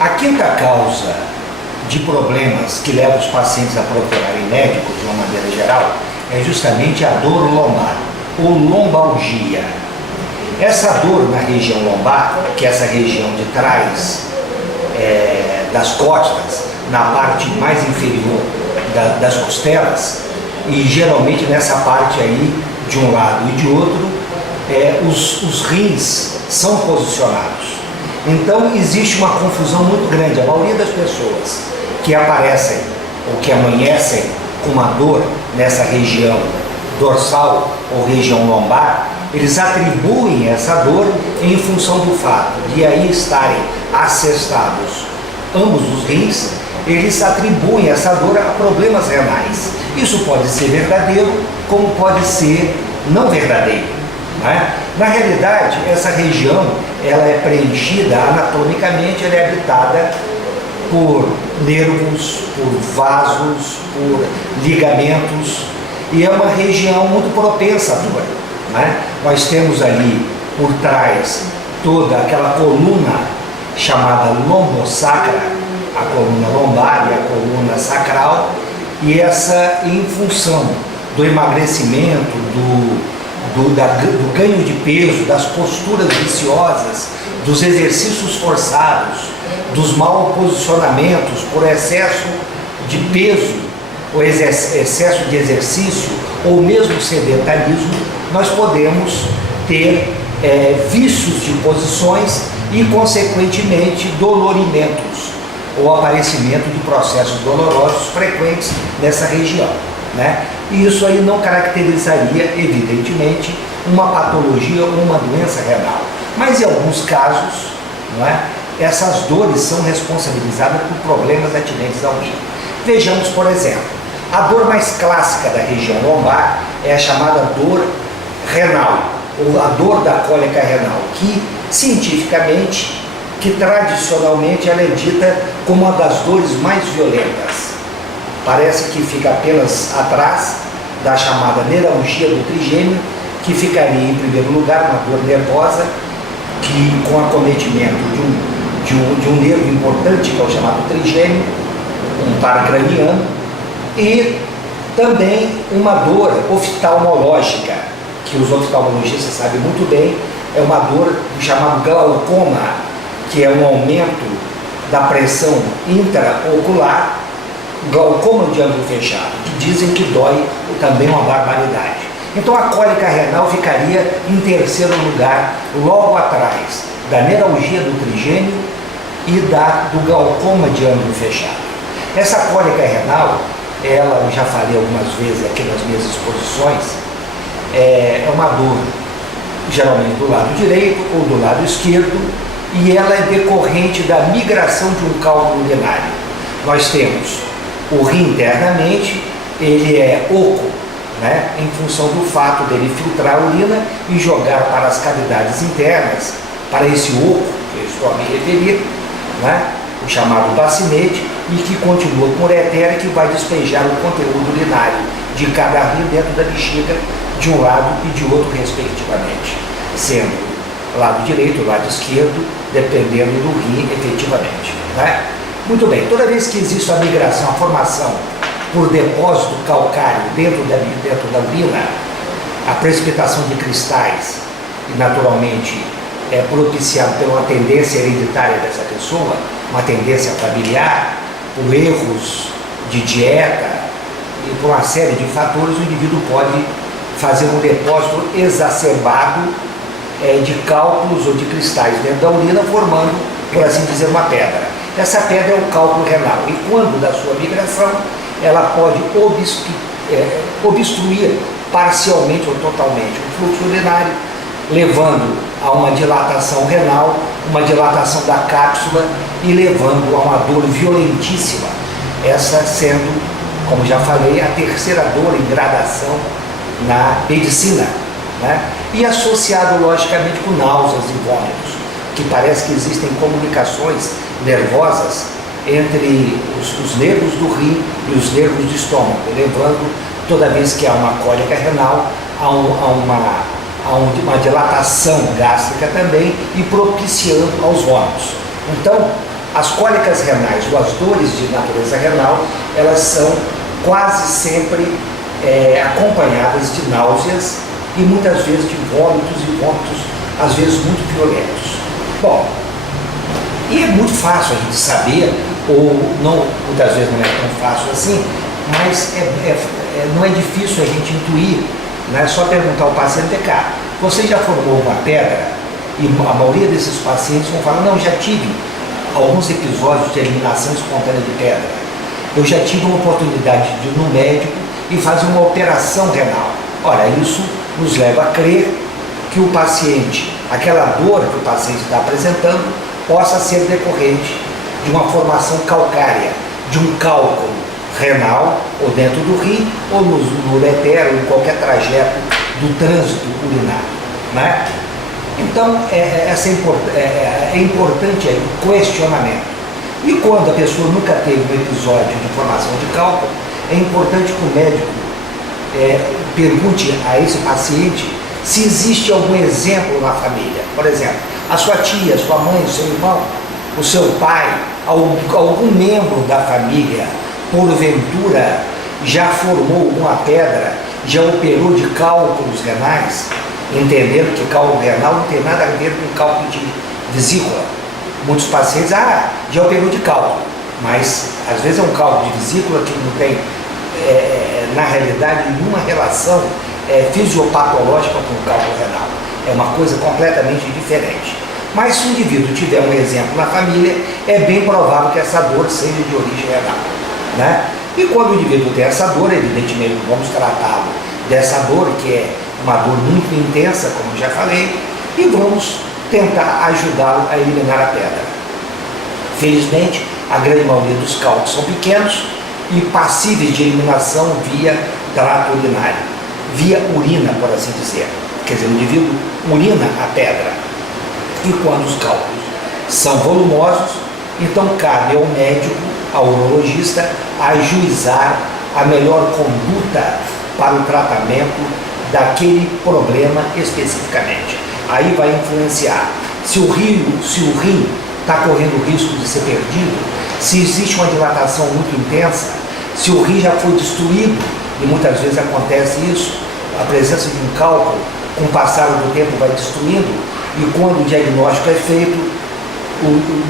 A quinta causa de problemas que leva os pacientes a procurarem médicos, de uma maneira geral, é justamente a dor lombar, ou lombalgia. Essa dor na região lombar, que é essa região de trás das costas, na parte mais inferior das costelas, e geralmente nessa parte aí, de um lado e de outro, os rins são posicionados. Então existe uma confusão muito grande. A maioria das pessoas que aparecem ou que amanhecem com uma dor nessa região dorsal ou região lombar, eles atribuem essa dor em função do fato de aí estarem assestados ambos os rins. Eles atribuem essa dor a problemas renais. Isso pode ser verdadeiro, como pode ser não verdadeiro, né? Na realidade, essa região ela é preenchida anatomicamente, ela é habitada por nervos, por vasos, por ligamentos, e é uma região muito propensa à dor, né? Nós temos ali por trás toda aquela coluna chamada lombosacra, a coluna lombar e a coluna sacral, e essa em função do emagrecimento, do ganho de peso, das posturas viciosas, dos exercícios forçados, dos maus posicionamentos por excesso de peso, ou excesso de exercício, ou mesmo sedentarismo, nós podemos ter vícios de posições e, consequentemente, dolorimentos, ou aparecimento de processos dolorosos frequentes nessa região, né? E isso aí não caracterizaria, evidentemente, uma patologia ou uma doença renal. Mas em alguns casos, não é, essas dores são responsabilizadas por problemas atinentes ao rim. Vejamos, por exemplo, a dor mais clássica da região lombar é a chamada dor renal, ou a dor da cólica renal, que cientificamente, que tradicionalmente ela é dita como uma das dores mais violentas. Parece que fica apenas atrás da chamada neuralgia do trigêmeo, que ficaria em primeiro lugar uma dor nervosa, que com acometimento de um nervo importante, que é o chamado trigêmeo, um par craniano, e também uma dor oftalmológica, que os oftalmologistas sabem muito bem, é uma dor do chamado glaucoma, que é um aumento da pressão intraocular, glaucoma de ângulo fechado, que dizem que dói também uma barbaridade. Então a cólica renal ficaria em terceiro lugar, logo atrás da neuralgia do trigêmeo e do glaucoma de ângulo fechado. Essa cólica renal, ela, eu já falei algumas vezes aqui nas minhas exposições, é uma dor geralmente do lado direito ou do lado esquerdo, e ela é decorrente da migração de um cálculo urinário. Nós temos o rim internamente, ele é oco, né, em função do fato dele filtrar a urina e jogar para as cavidades internas, para esse oco que eu estou a me referir, né, o chamado bacinete, e que continua com ureter, que vai despejar o conteúdo urinário de cada rim dentro da bexiga, de um lado e de outro respectivamente, sendo lado direito, lado esquerdo, dependendo do rim efetivamente, né? Muito bem, toda vez que existe a migração, a formação por depósito calcário dentro da urina, a precipitação de cristais, e naturalmente é propiciado por uma tendência hereditária dessa pessoa, uma tendência familiar, por erros de dieta e por uma série de fatores, o indivíduo pode fazer um depósito exacerbado de cálculos ou de cristais dentro da urina, formando, por assim dizer, uma pedra. Essa pedra é o cálculo renal, e quando da sua migração, ela pode obstruir parcialmente ou totalmente o fluxo urinário, levando a uma dilatação renal, uma dilatação da cápsula e levando a uma dor violentíssima, essa sendo, como já falei, a terceira dor em gradação na medicina, né? E associado logicamente com náuseas e vômitos, que parece que existem comunicações nervosas entre os nervos do rim e os nervos do estômago, levando, toda vez que há uma cólica renal, a uma dilatação gástrica também, e propiciando aos vômitos. Então, As cólicas renais ou as dores de natureza renal, elas são quase sempre acompanhadas de náuseas e muitas vezes de vômitos, e vômitos às vezes muito violentos. Bom, e é muito fácil a gente saber, ou não, muitas vezes não é tão fácil assim, mas não é difícil a gente intuir, não é só perguntar ao paciente, cá, você já formou uma pedra? E a maioria desses pacientes vão falar, não, já tive alguns episódios de eliminação espontânea de pedra. Eu já tive uma oportunidade de ir no médico e fazer uma operação renal. Olha, isso nos leva a crer que o paciente, aquela dor que o paciente está apresentando, possa ser decorrente de uma formação calcária, de um cálculo renal, ou dentro do rim, ou no ureter, ou em qualquer trajeto do trânsito urinário, né? Então, é importante aí o questionamento. E quando a pessoa nunca teve um episódio de formação de cálculo, é importante que o médico pergunte a esse paciente se existe algum exemplo na família. Por exemplo, a sua tia, a sua mãe, o seu irmão, o seu pai, algum membro da família, porventura, já formou uma pedra, já operou de cálculos renais, entendendo que cálculo renal não tem nada a ver com cálculo de vesícula. Muitos pacientes, já operou de cálculo, mas às vezes é um cálculo de vesícula que não tem, na realidade, nenhuma relação fisiopatológica com o cálculo renal. É uma coisa completamente diferente. Mas se o indivíduo tiver um exemplo na família, é bem provável que essa dor seja de origem renal, né? E quando o indivíduo tem essa dor, evidentemente vamos tratá-lo dessa dor, que é uma dor muito intensa, como já falei, e vamos tentar ajudá-lo a eliminar a pedra. Felizmente, a grande maioria dos cálculos são pequenos e passíveis de eliminação via trato urinário, via urina, por assim dizer. Quer dizer, o indivíduo urina a pedra. E quando os cálculos são volumosos, então cabe ao médico, ao urologista, ajuizar a melhor conduta para o tratamento daquele problema especificamente. Aí vai influenciar se o rim está correndo risco de ser perdido, se existe uma dilatação muito intensa, se o rim já foi destruído, e muitas vezes acontece isso, a presença de um cálculo, com o passar do tempo, vai destruindo, e quando o diagnóstico é feito,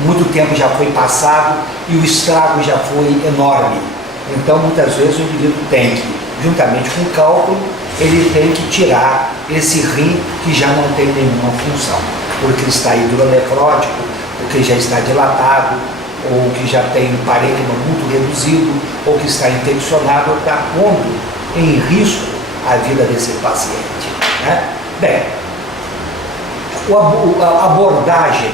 muito tempo já foi passado e o estrago já foi enorme. Então, muitas vezes, o indivíduo tem que, juntamente com o cálculo, ele tem que tirar esse rim que já não tem nenhuma função, porque está hidronefrótico, porque já está dilatado, ou que já tem um parênquima muito reduzido, ou que está infeccionado, ou está pondo em risco a vida desse paciente, né? Bem, a abordagem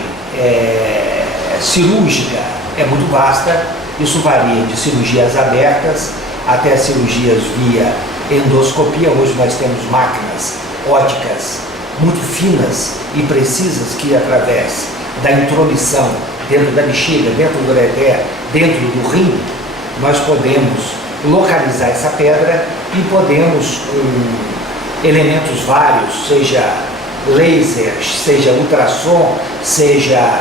cirúrgica é muito vasta, isso varia de cirurgias abertas até cirurgias via endoscopia. Hoje nós temos máquinas óticas muito finas e precisas que, através da intromissão dentro da bexiga, dentro do ureter, dentro do rim, nós podemos localizar essa pedra e podemos, com elementos vários, seja lasers, seja ultrassom, seja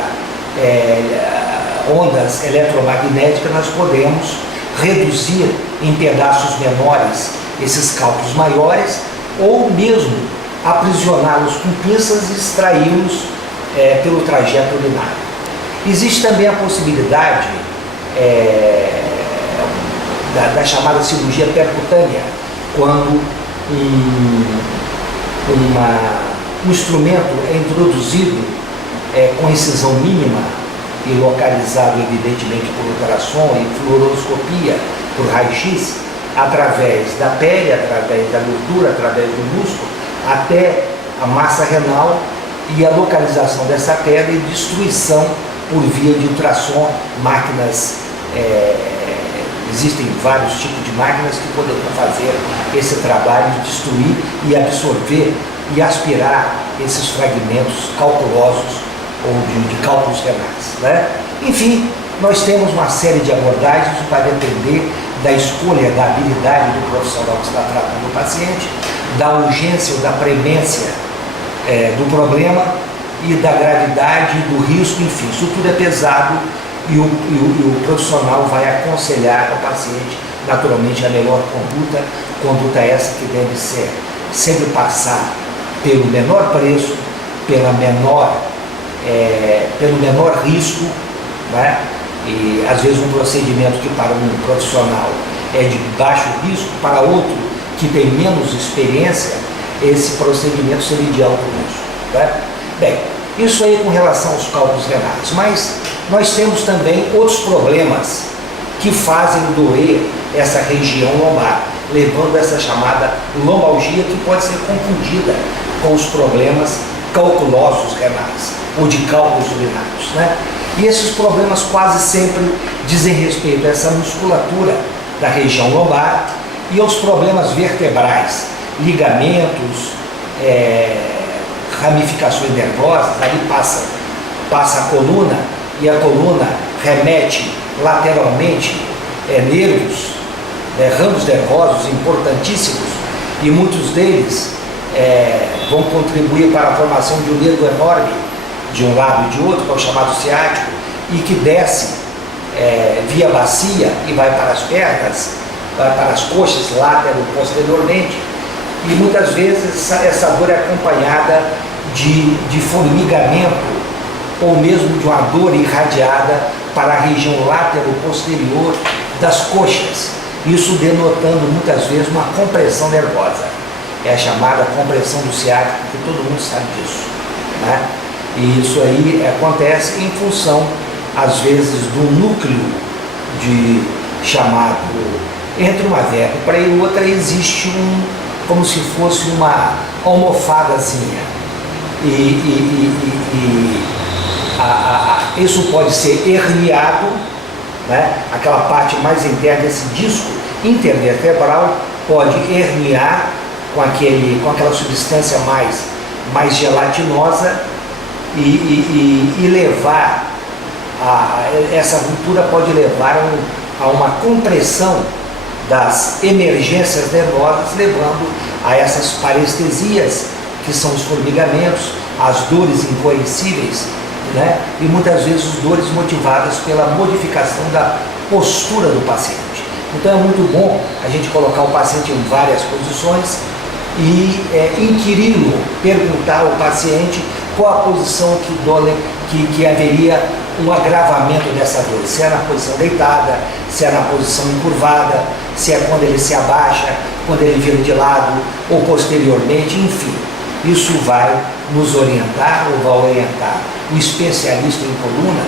ondas eletromagnéticas, nós podemos reduzir em pedaços menores esses cálculos maiores, ou mesmo aprisioná-los com pinças e extraí-los pelo trajeto urinário. Existe também a possibilidade da chamada cirurgia percutânea, quando um instrumento é introduzido com incisão mínima e localizado, evidentemente, por ultrassom e fluoroscopia, por raio-x, através da pele, através da gordura, através do músculo, até a massa renal, e a localização dessa pedra e destruição por via de ultrassom. Máquinas, existem vários tipos de máquinas que poderiam fazer esse trabalho de destruir e absorver e aspirar esses fragmentos calculosos ou de cálculos renais, né? Enfim, nós temos uma série de abordagens que vai depender da escolha, da habilidade do profissional que está tratando o paciente, da urgência ou da premência do problema e da gravidade, do risco, enfim, isso tudo é pesado o profissional vai aconselhar ao paciente, naturalmente, a melhor conduta essa que deve ser sempre passar pelo menor preço, pelo menor risco, né? E às vezes um procedimento que para um profissional é de baixo risco, para outro que tem menos experiência, esse procedimento seria de alto risco, né? Bem, isso aí com relação aos cálculos renais, mas nós temos também outros problemas que fazem doer essa região lombar, levando a essa chamada lombalgia, que pode ser confundida com os problemas calculosos renais ou de cálculos urinários, né? E esses problemas quase sempre dizem respeito a essa musculatura da região lombar e aos problemas vertebrais, ligamentos, ramificações nervosas. Ali passa a coluna, e a coluna remete lateralmente nervos, ramos nervosos importantíssimos, e muitos deles vão contribuir para a formação de um nervo enorme de um lado e de outro, que é o chamado ciático, e que desce via bacia e vai para as pernas, vai para as coxas, posteriormente, e muitas vezes essa dor é acompanhada de formigamento ou mesmo de uma dor irradiada para a região posterior das coxas, isso denotando muitas vezes uma compressão nervosa. É a chamada compressão do ciático, que todo mundo sabe disso, né? E isso aí acontece em função, às vezes, do núcleo chamado, entre uma vértebra e outra existe como se fosse uma almofadazinha. Isso pode ser herniado, né? Aquela parte mais interna desse disco intervertebral pode herniar com aquela substância mais gelatinosa e levar essa ruptura pode levar a uma compressão das emergências nervosas, levando a essas parestesias, que são os formigamentos, as dores incoercíveis, né? E muitas vezes dores motivadas pela modificação da postura do paciente. Então é muito bom a gente colocar o paciente em várias posições e inquiri-lo, perguntar ao paciente qual a posição que haveria um agravamento dessa dor, se é na posição deitada, se é na posição encurvada, se é quando ele se abaixa, quando ele vira de lado ou posteriormente, enfim. Isso vai nos orientar ou vai orientar o especialista em coluna,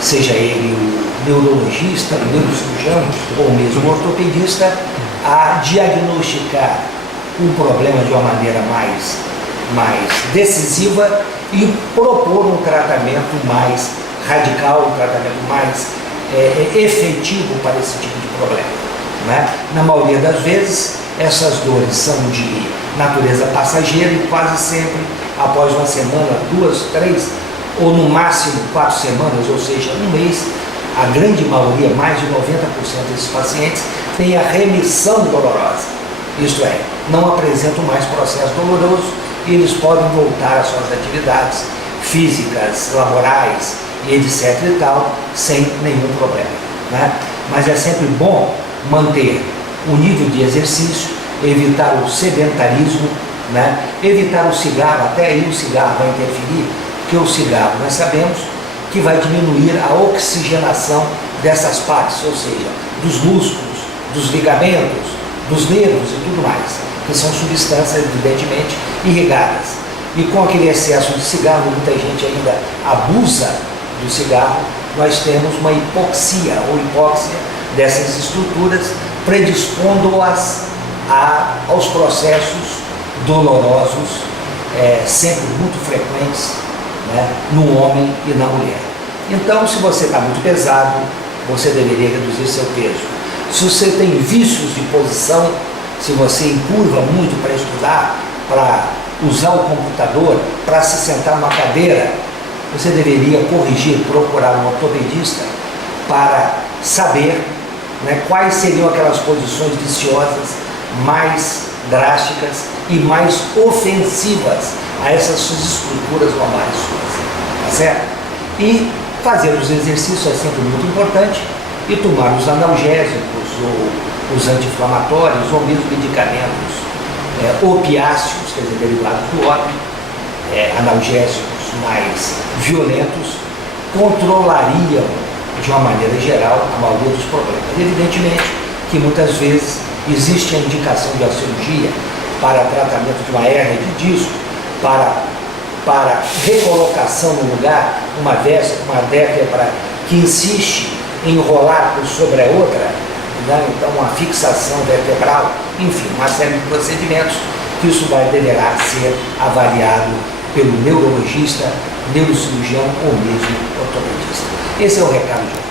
seja ele o neurologista, o neurocirurgião ou mesmo o ortopedista, a diagnosticar um problema de uma maneira mais decisiva e propor um tratamento mais radical, um tratamento mais efetivo para esse tipo de problema, né? Na maioria das vezes, essas dores são de natureza passageira e quase sempre, após uma semana, 2, 3 ou no máximo 4 semanas, ou seja, um mês, a grande maioria, mais de 90% desses pacientes, tem a remissão dolorosa. Isto é, não apresentam mais processo doloroso e eles podem voltar às suas atividades físicas, laborais e etc e tal, sem nenhum problema, né? Mas é sempre bom manter o nível de exercício, evitar o sedentarismo, né? Evitar o cigarro, até aí o cigarro vai interferir, porque o cigarro nós sabemos que vai diminuir a oxigenação dessas partes, ou seja, dos músculos, dos ligamentos, dos nervos e tudo mais, que são substâncias evidentemente irrigadas. E com aquele excesso de cigarro, muita gente ainda abusa do cigarro, nós temos uma hipoxia ou hipóxia dessas estruturas, predispondo-as aos processos dolorosos, sempre muito frequentes, né, no homem e na mulher. Então, se você está muito pesado, você deveria reduzir seu peso. Se você tem vícios de posição, se você encurva muito para estudar, para usar o computador, para se sentar numa cadeira, você deveria corrigir, procurar um ortopedista para saber, né, quais seriam aquelas posições viciosas mais drásticas e mais ofensivas a essas suas estruturas lombares, tá certo? E Fazer os exercícios é sempre muito importante e tomar os analgésicos ou os anti-inflamatórios ou mesmo medicamentos opiáceos, quer dizer, derivados do ópio, analgésicos mais violentos, controlariam de uma maneira geral a maioria dos problemas. Evidentemente que muitas vezes existe a indicação de uma cirurgia para tratamento de uma hérnia de disco, para recolocação no lugar, uma vértebra que insiste em enrolar por sobre a outra, né? Então uma fixação vertebral, enfim, uma série de procedimentos que isso deverá ser avaliado pelo neurologista, neurocirurgião ou mesmo ortopedista. Esse é o recado de hoje.